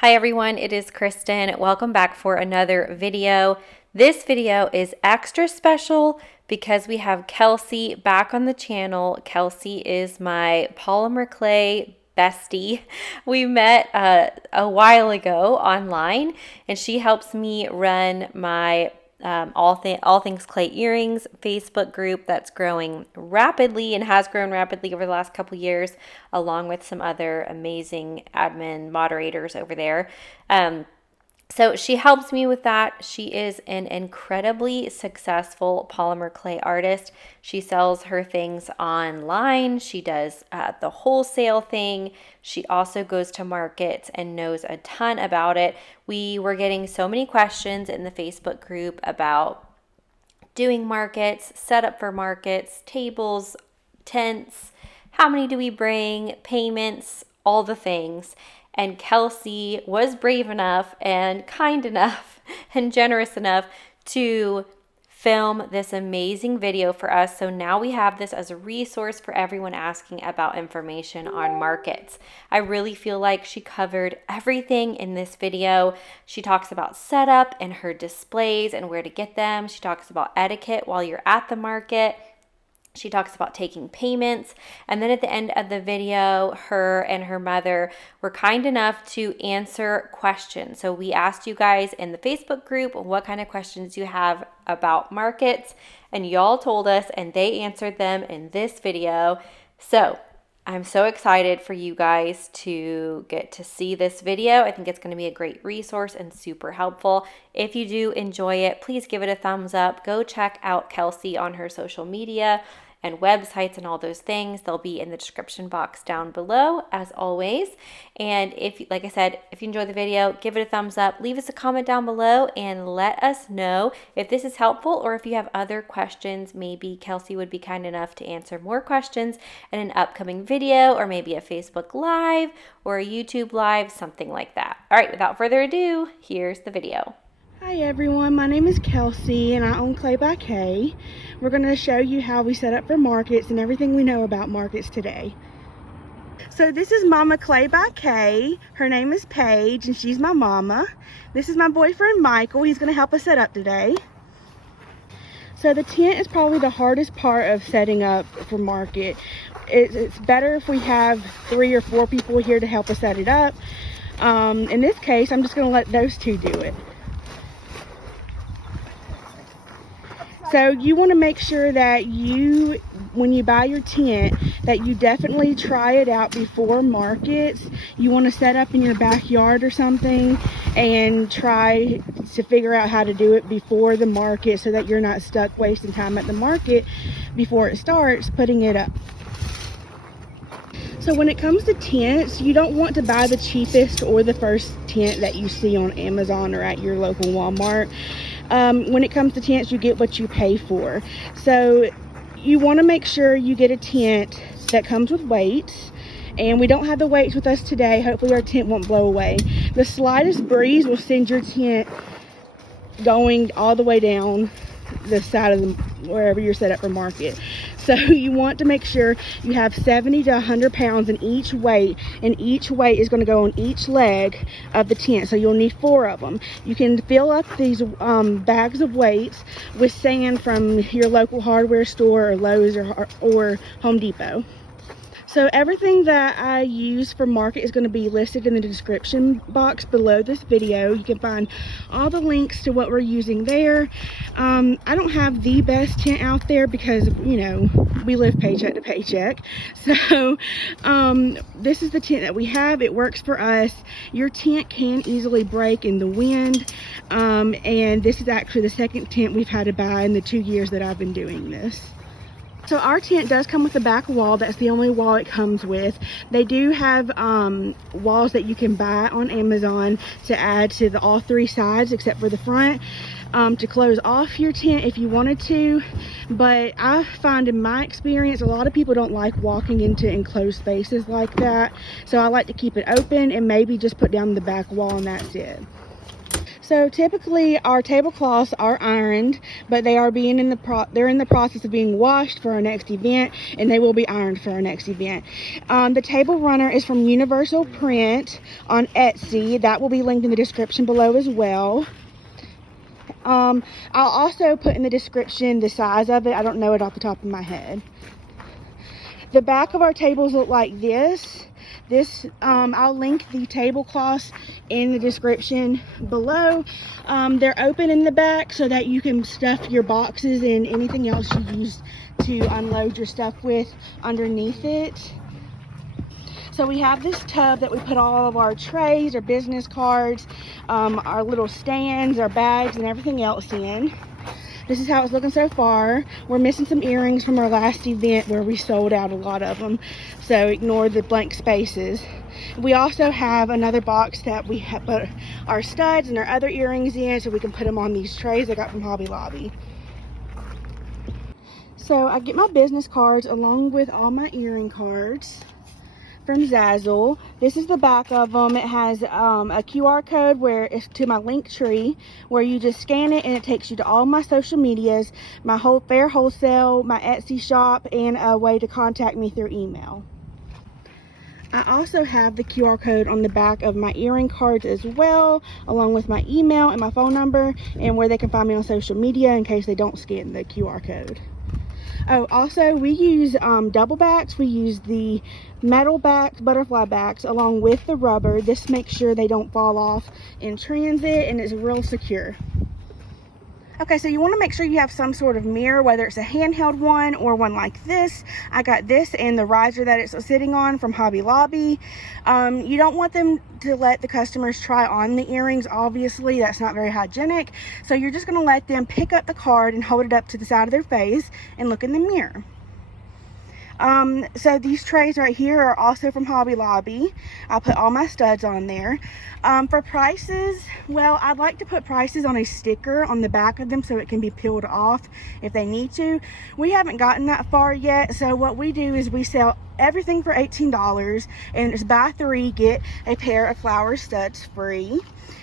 Hi everyone, it is Kristen. Welcome back for another video. This video is extra special because we have Kelci back on the channel. Kelci is my polymer clay bestie. We met a while ago online, and she helps me run my all things clay earrings Facebook group that's growing rapidly and has grown rapidly over the last couple years, along with some other amazing admin moderators over there. So she helps me with that. She is an incredibly successful polymer clay artist. She sells her things online. She does the wholesale thing. She also goes to markets and knows a ton about it. We were getting so many questions in the Facebook group about doing markets, setup for markets, tables, tents, how many do we bring, payments, all the things. And Kelci was brave enough and kind enough and generous enough to film this amazing video for us. So now we have this as a resource for everyone asking about information on markets. I really feel like she covered everything in this video. She talks about setup and her displays and where to get them. She talks about etiquette while you're at the market. She talks about taking payments. And then at the end of the video, her and her mother were kind enough to answer questions. So we asked you guys in the Facebook group what kind of questions you have about markets, and y'all told us, and they answered them in this video. So I'm so excited for you guys to get to see this video. I think it's going to be a great resource and super helpful. If you do enjoy it, please give it a thumbs up. Go check out Kelci on her social media and websites and all those things. They'll be in the description box down below, as always. And if, like I said, if you enjoyed the video, give it a thumbs up, leave us a comment down below, and let us know if this is helpful, or if you have other questions. Maybe Kelci would be kind enough to answer more questions in an upcoming video, or maybe a Facebook Live or a YouTube Live, something like that. All right, without further ado, here's the video. Hi everyone, my name is Kelci and I own Clay by K. We're going to show you how we set up for markets and everything we know about markets today. So this is Mama Clay by K. Her name is Paige and she's my mama. This is my boyfriend Michael. He's going to help us set up today. So the tent is probably the hardest part of setting up for market. It's better if we have 3 or 4 people here to help us set it up. In this case, I'm just going to let those two do it. So you want to make sure that when you buy your tent, that you definitely try it out before markets. You want to set up in your backyard or something and try to figure out how to do it before the market, so that you're not stuck wasting time at the market before it starts putting it up. So when it comes to tents, you don't want to buy the cheapest or the first tent that you see on Amazon or at your local Walmart. When it comes to tents, you get what you pay for. So you want to make sure you get a tent that comes with weights. And we don't have the weights with us today. Hopefully our tent won't blow away. The slightest breeze will send your tent going all the way down the side of wherever you're set up for market. So you want to make sure you have 70 to 100 pounds in each weight, and each weight is going to go on each leg of the tent. So you'll need 4 of them. You can fill up these bags of weights with sand from your local hardware store or Lowe's or Home Depot. So everything that I use for market is going to be listed in the description box below this video. You can find all the links to what we're using there. I don't have the best tent out there because, you know, we live paycheck to paycheck. So this is the tent that we have. It works for us. Your tent can easily break in the wind. And this is actually the second tent we've had to buy in the 2 years that I've been doing this. So our tent does come with a back wall. That's the only wall it comes with. They do have walls that you can buy on Amazon to add to all 3 sides except for the front, to close off your tent if you wanted to. But I find in my experience, a lot of people don't like walking into enclosed spaces like that. So I like to keep it open and maybe just put down the back wall, and that's it. So typically our tablecloths are ironed, but they are being they're in the process of being washed for our next event, and they will be ironed for our next event. The table runner is from Universal Print on Etsy. That will be linked in the description below as well. I'll also put in the description the size of it. I don't know it off the top of my head. The back of our tables look like this. I'll link the tablecloths in the description below. They're open in the back so that you can stuff your boxes and anything else you use to unload your stuff with underneath it. So we have this tub that we put all of our trays, our business cards, our little stands, our bags, and everything else in. This is how it's looking so far. We're missing some earrings from our last event where we sold out a lot of them, so ignore the blank spaces. We also have another box that we have put our studs and our other earrings in, so we can put them on these trays I got from Hobby Lobby. So I get my business cards along with all my earring cards from Zazzle. This is the back of them. It has a QR code where it's to my link tree, where you just scan it and it takes you to all my social medias, my whole fair wholesale, my Etsy shop, and a way to contact me through email. I also have the QR code on the back of my earring cards as well, along with my email and my phone number, and where they can find me on social media in case they don't scan the QR code. Oh, also we use double backs. We use the metal backs, butterfly backs, along with the rubber. This makes sure they don't fall off in transit, and it's real secure. Okay, so you want to make sure you have some sort of mirror, whether it's a handheld one or one like this. I got this and the riser that it's sitting on from Hobby Lobby. You don't want them to let the customers try on the earrings. Obviously, that's not very hygienic. So you're just going to let them pick up the card and hold it up to the side of their face and look in the mirror. So these trays right here are also from Hobby Lobby. I'll put all my studs on there. For prices, well, I'd like to put prices on a sticker on the back of them so it can be peeled off if they need to. We haven't gotten that far yet, so what we do is we sell everything for $18, and it's buy 3 get a pair of flower studs free.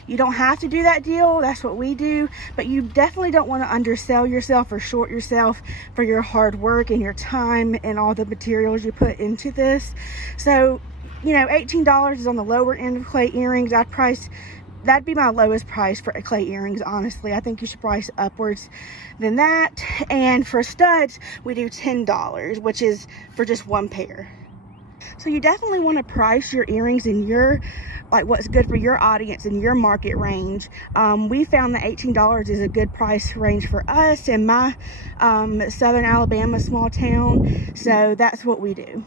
You don't have to do that deal, that's what we do, but you definitely don't want to undersell yourself or short yourself for your hard work and your time and all the materials you put into this. So, you know, $18 is on the lower end of clay earrings. That'd be my lowest price for clay earrings, honestly. I think you should price upwards than that. And for studs, we do $10, which is for just one pair. So you definitely want to price your earrings in your, like, what's good for your audience and your market range. We found that $18 is a good price range for us in my Southern Alabama small town. So that's what we do.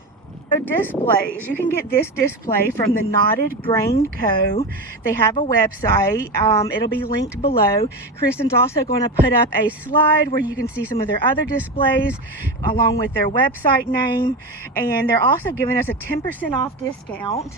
So displays, you can get this display from the Knotted Grain Co. They have a website. It'll be linked below. Kristen's also going to put up a slide where you can see some of their other displays along with their website name. And they're also giving us a 10% off discount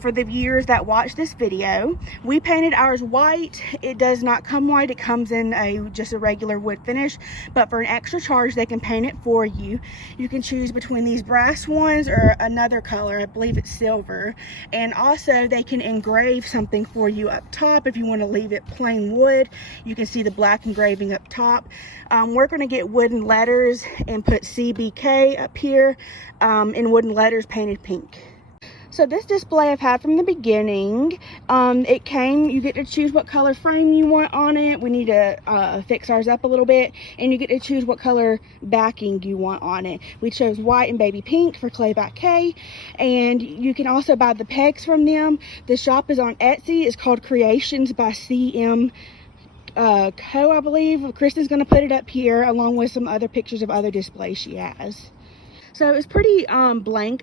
for the viewers that watch this video. We painted ours white. It does not come white. It comes in just a regular wood finish, but for an extra charge they can paint it for you. You can choose between these brass ones or another color. I believe it's silver. And also they can engrave something for you up top. If you want to leave it plain wood, you can see the black engraving up top. We're going to get wooden letters and put CBK up here in wooden letters painted pink. So this display I've had from the beginning. You get to choose what color frame you want on it. We need to fix ours up a little bit, and you get to choose what color backing you want on it. We chose white and baby pink for Clayback K, and you can also buy the pegs from them. The shop is on Etsy. It's called Creations by CM Co, I believe. Kristen's going to put it up here along with some other pictures of other displays she has. So it's pretty blank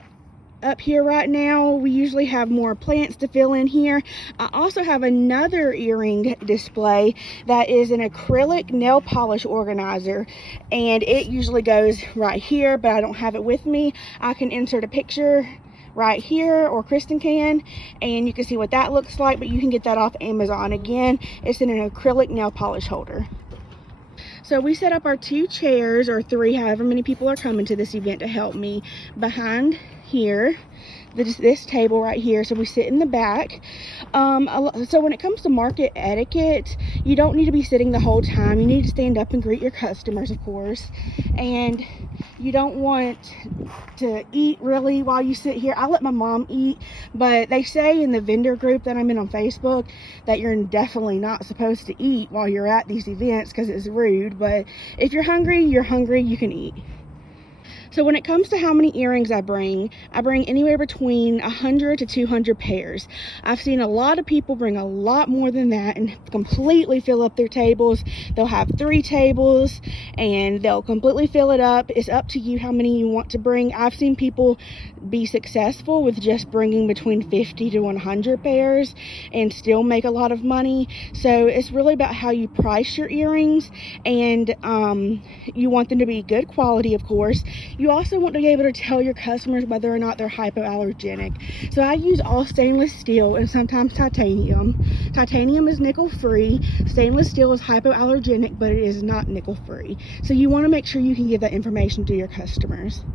up here right now. We usually have more plants to fill in here. I also have another earring display that is an acrylic nail polish organizer, and it usually goes right here, but I don't have it with me. I can insert a picture right here, or Kristen can, and you can see what that looks like, but you can get that off Amazon. Again, it's in an acrylic nail polish holder. So we set up our 2 chairs, or 3, however many people are coming to this event to help me, behind here. this table right here. So we sit in the back. So when it comes to market etiquette, you don't need to be sitting the whole time. You need to stand up and greet your customers, of course. And you don't want to eat really while you sit here. I let my mom eat, but they say in the vendor group that I'm in on Facebook that you're definitely not supposed to eat while you're at these events because it's rude. But if you're hungry, you can eat. So when it comes to how many earrings I bring anywhere between 100 to 200 pairs. I've seen a lot of people bring a lot more than that and completely fill up their tables. They'll have 3 tables and they'll completely fill it up. It's up to you how many you want to bring. I've seen people be successful with just bringing between 50 to 100 pairs and still make a lot of money. So it's really about how you price your earrings, and you want them to be good quality, of course. You also want to be able to tell your customers whether or not they're hypoallergenic. So I use all stainless steel and sometimes titanium. Titanium is nickel free. Stainless steel is hypoallergenic, but it is not nickel free. So you want to make sure you can give that information to your customers.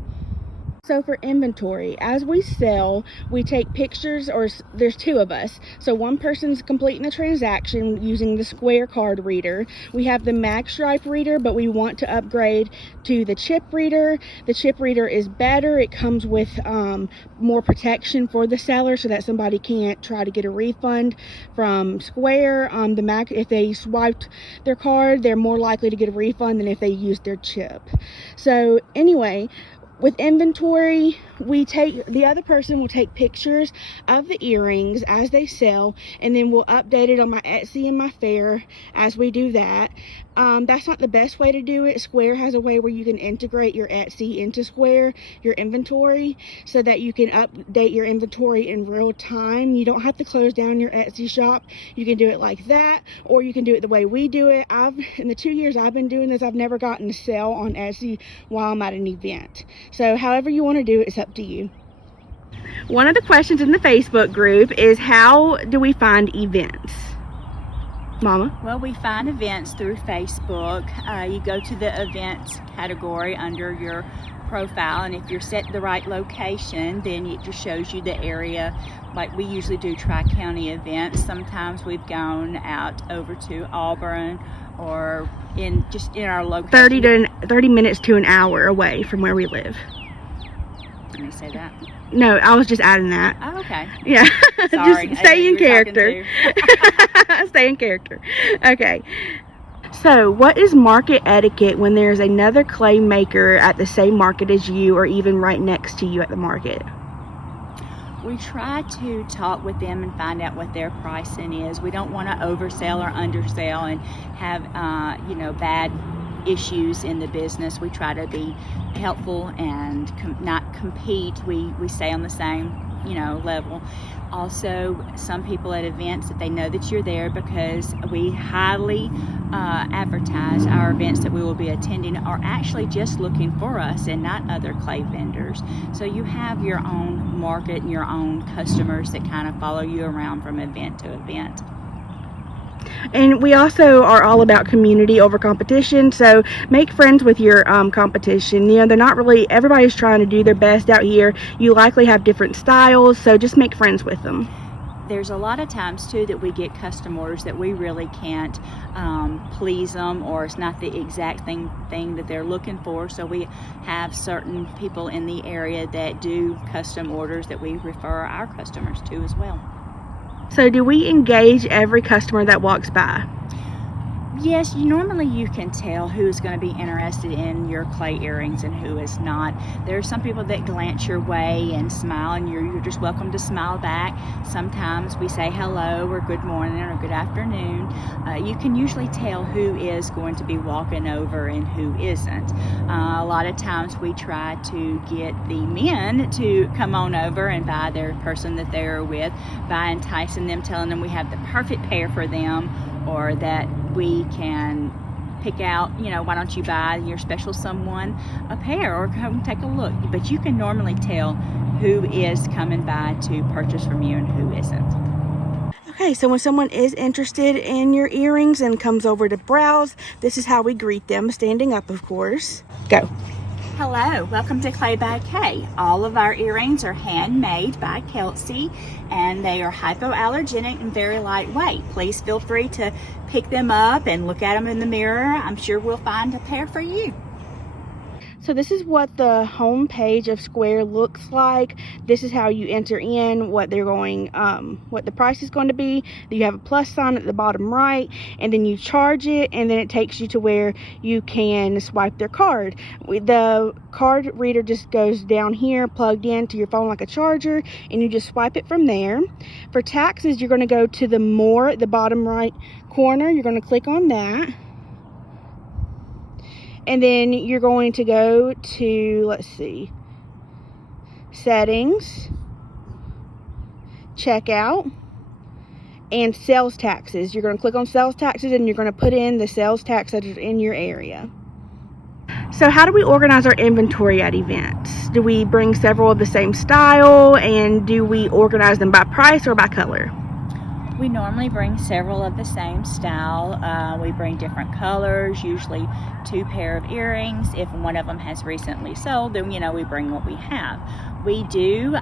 So for inventory, as we sell, we take pictures, or there's 2 of us. So one person's completing the transaction using the square card reader. We have the mag stripe reader, but we want to upgrade to the chip reader. The chip reader is better. It comes with more protection for the seller so that somebody can't try to get a refund from square. The mag, if they swiped their card, they're more likely to get a refund than if they used their chip. So anyway, with inventory, the other person will take pictures of the earrings as they sell, and then we'll update it on my Etsy and my Fair as we do that. That's not the best way to do it. Square has a way where you can integrate your Etsy into Square, your inventory, so that you can update your inventory in real time. You don't have to close down your Etsy shop. You can do it like that, or you can do it the way we do it. In the 2 years I've been doing this, I've never gotten a sale on Etsy while I'm at an event. So however you want to do it, it's up to you. One of the questions in the Facebook group is, how do we find events? Mama? Well, we find events through Facebook. You go to the events category under your profile, and if you're set the right location, then it just shows you the area. Like we usually do tri-county events. Sometimes we've gone out over to Auburn or in our location. 30 minutes to an hour away from where we live. Did you say that? No, I was just adding that. Oh, okay. Yeah. Sorry. Just stay in character. Stay in character. Okay. So, what is market etiquette when there's another clay maker at the same market as you, or even right next to you at the market? We try to talk with them and find out what their pricing is. We don't want to oversell or undersell and have, bad issues in the business. We try to be helpful and not compete. We stay on the same level. Also, some people at events, that they know that you're there because we highly advertise our events that we will be attending, are actually just looking for us and not other clay vendors. So you have your own market and your own customers that kind of follow you around from event to event. And we also are all about community over competition, so make friends with your competition. They're not really, everybody's trying to do their best out here. You likely have different styles, so just make friends with them. There's a lot of times too that we get customers that we really can't please them, or it's not the exact thing that they're looking for. So we have certain people in the area that do custom orders that we refer our customers to as well. So do we engage every customer that walks by? Yes, normally you can tell who's going to be interested in your clay earrings and who is not. There are some people that glance your way and smile, and you're just welcome to smile back. Sometimes we say hello or good morning or good afternoon. You can usually tell who is going to be walking over and who isn't. A lot of times we try to get the men to come on over and buy their person that they're with by enticing them, telling them we have the perfect pair for them, or that we can pick out, why don't you buy your special someone a pair, or come take a look. But you can normally tell who is coming by to purchase from you and who isn't. Okay, so when someone is interested in your earrings and comes over to browse, this is how we greet them, standing up, of course. Go. Hello, welcome to Clay by Kay. All of our earrings are handmade by Kelci, and they are hypoallergenic and very lightweight. Please feel free to pick them up and look at them in the mirror. I'm sure we'll find a pair for you. So this is what the home page of Square looks like. This is how you enter in what they're going, what the price is going to be. You have a plus sign at the bottom right, and then you charge it, and then it takes you to where you can swipe their card. The card reader just goes down here, plugged into your phone like a charger, and you just swipe it from there. For taxes, you're going to go to the more at the bottom right corner. You're going to click on that. And then you're going to go to, let's see, settings, checkout, and sales taxes. You're going to click on sales taxes, and you're going to put in the sales tax that is in your area. So how do we organize our inventory at events? Do we bring several of the same style, and do we organize them by price or by color? We normally bring several of the same style. We bring different colors, usually 2 pair of earrings. If one of them has recently sold, then we bring what we have. We do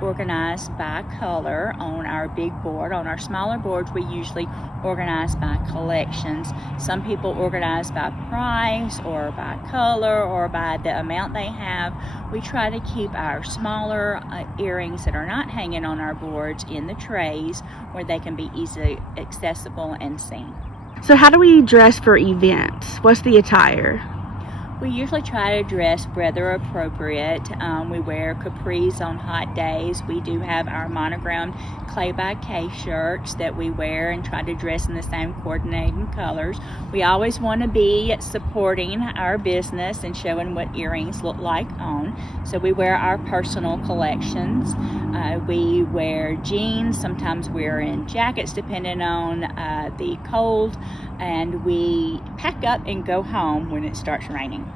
organize by color on our big board. On our smaller boards, we usually organize by collections. Some people organize by price or by color or by the amount they have. We try to keep our smaller earrings that are not hanging on our boards in the trays where they can be easily accessible and seen. So how do we dress for events? What's the attire? We usually try to dress weather appropriate. We wear capris on hot days. We do have our monogrammed Clay by Kay shirts that we wear and try to dress in the same coordinating colors. We always want to be supporting our business and showing what earrings look like on. So we wear our personal collections. We wear jeans. Sometimes we're in jackets depending on the cold. And we pack up and go home when it starts raining.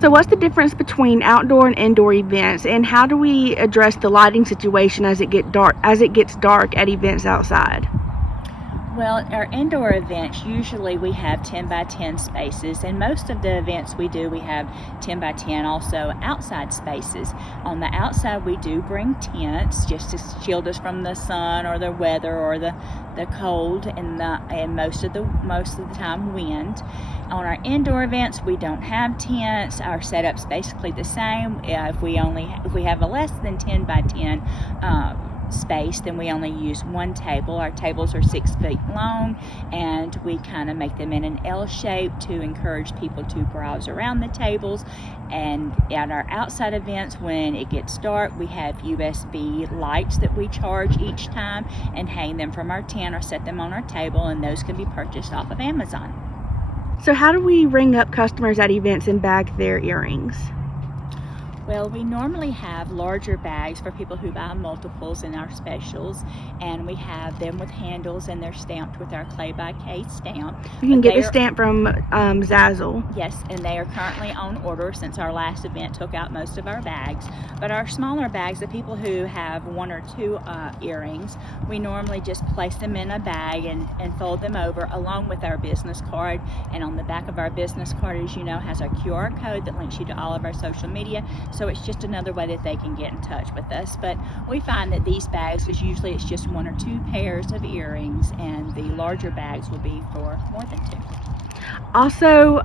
So what's the difference between outdoor and indoor events, and how do we address the lighting situation as it gets dark at events outside? Well, our indoor events, usually we have 10 by 10 spaces, and most of the events we do, we have 10 by 10 also outside spaces. On the outside, we do bring tents just to shield us from the sun or the weather or the cold and most of the time wind. On our indoor events, we don't have tents. Our setup's basically the same. If we have a less than 10 by 10 space, then we only use one table. Our tables are 6 feet long, and we kind of make them in an L shape to encourage people to browse around the tables. And at our outside events, when it gets dark, we have USB lights that we charge each time and hang them from our tent or set them on our table, and those can be purchased off of Amazon. So how do we ring up customers at events and bag their earrings? Well, we normally have larger bags for people who buy multiples in our specials, and we have them with handles, and they're stamped with our Clay by Kay stamp. You can get the stamp from Zazzle. Yes, and they are currently on order since our last event took out most of our bags. But our smaller bags, the people who have 1 or 2 earrings, we normally just place them in a bag and fold them over along with our business card. And on the back of our business card, as you know, has our QR code that links you to all of our social media. So it's just another way that they can get in touch with us. But we find that these bags, because usually it's just 1 or 2 pairs of earrings, and the larger bags will be for more than 2. Also,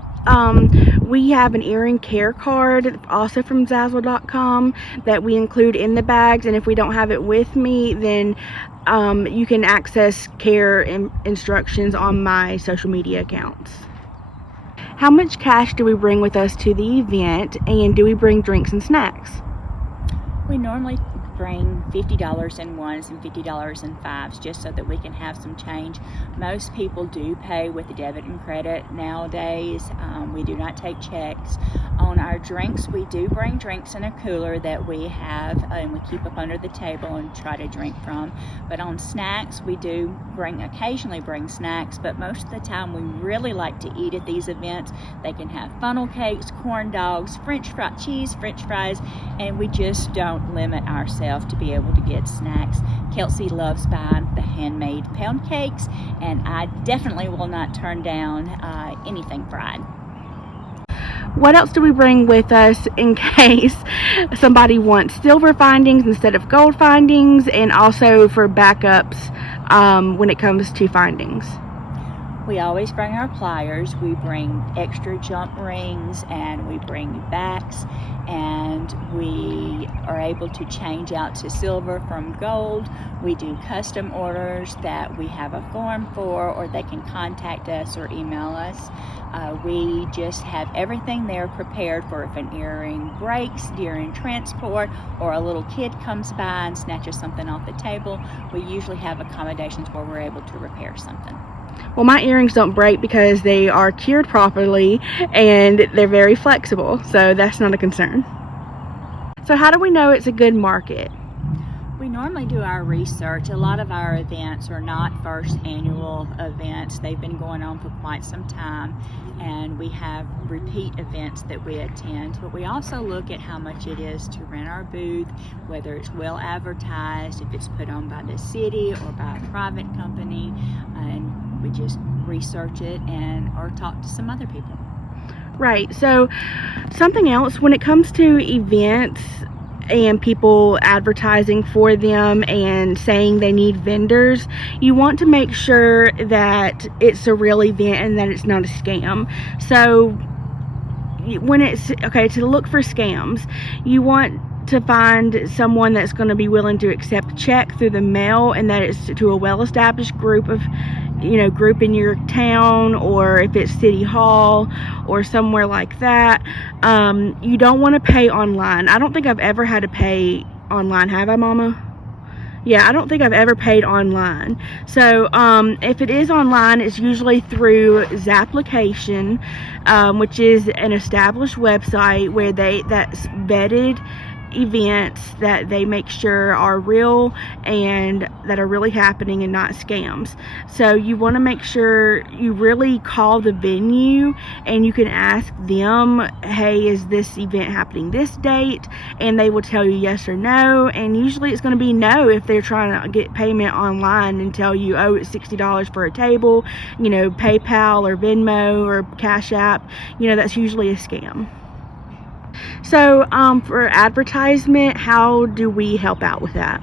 we have an earring care card also from Zazzle.com that we include in the bags, and if we don't have it with me, then you can access care instructions on my social media accounts. How much cash do we bring with us to the event, and do we bring drinks and snacks? We normally bring $50 in ones and $50 in fives just so that we can have some change. Most people do pay with debit and credit nowadays. We do not take checks. On our drinks, we do bring drinks in a cooler that we have and we keep up under the table and try to drink from. But on snacks, we do occasionally bring snacks, but most of the time we really like to eat at these events. They can have funnel cakes, corn dogs, french fries, and we just don't limit ourselves to be able to get snacks. Kelci loves buying the handmade pound cakes, and I definitely will not turn down anything fried. What else do we bring with us in case somebody wants silver findings instead of gold findings, and also for backups when it comes to findings? We always bring our pliers, we bring extra jump rings, and we bring backs, and we are able to change out to silver from gold. We do custom orders that we have a form for, or they can contact us or email us. We just have everything there prepared for if an earring breaks during transport or a little kid comes by and snatches something off the table. We usually have accommodations where we're able to repair something. Well, my earrings don't break because they are cured properly and they're very flexible, so that's not a concern. So how do we know it's a good market? We normally do our research. A lot of our events are not first annual events. They've been going on for quite some time, and we have repeat events that we attend. But we also look at how much it is to rent our booth, whether it's well advertised, if it's put on by the city or by a private company, and we just research it and or talk to some other people. Right. So something else, when it comes to events and people advertising for them and saying they need vendors, you want to make sure that it's a real event and that it's not a scam. So when it's okay to look for scams, you want to find someone that's going to be willing to accept a check through the mail, and that it's to a well-established group in your town, or if it's City Hall or somewhere like that. You don't want to pay online. I don't think I've ever had to pay online, have I, Mama? Yeah, I don't think I've ever paid online. So if it is online, it's usually through Zapplication, which is an established website where that's vetted events that they make sure are real and that are really happening and not scams. So you want to make sure you really call the venue and you can ask them, hey, is this event happening this date? And they will tell you yes or no, and usually it's going to be no if they're trying to get payment online and tell you, oh, it's $60 for a table, PayPal or Venmo or Cash App. That's usually a scam. So for advertisement, how do we help out with that?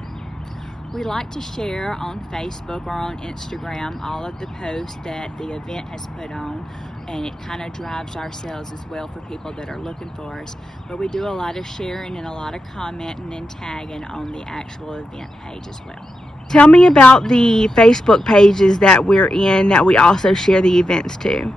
We like to share on Facebook or on Instagram all of the posts that the event has put on, and it kind of drives our sales as well for people that are looking for us. But we do a lot of sharing and a lot of commenting and tagging on the actual event page as well. Tell me about the Facebook pages that we're in that we also share the events to.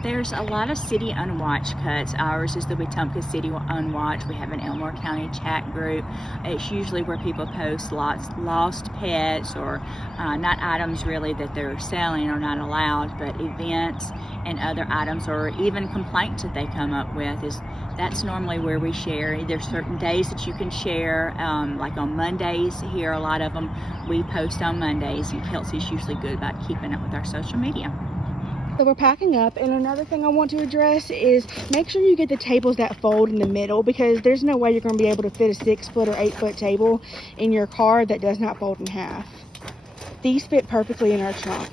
There's a lot of city unwatched cuts. Ours is the Wetumpka City Unwatched. We have an Elmore County chat group. It's usually where people post lost pets, or not items really that they're selling or not allowed, but events and other items, or even complaints that they come up with. That's normally where we share. There's certain days that you can share, like on Mondays here, a lot of them we post on Mondays, and Kelci's usually good about keeping up with our social media. So we're packing up, and another thing I want to address is make sure you get the tables that fold in the middle, because there's no way you're going to be able to fit a 6-foot or 8-foot table in your car that does not fold in half. These fit perfectly in our trunk.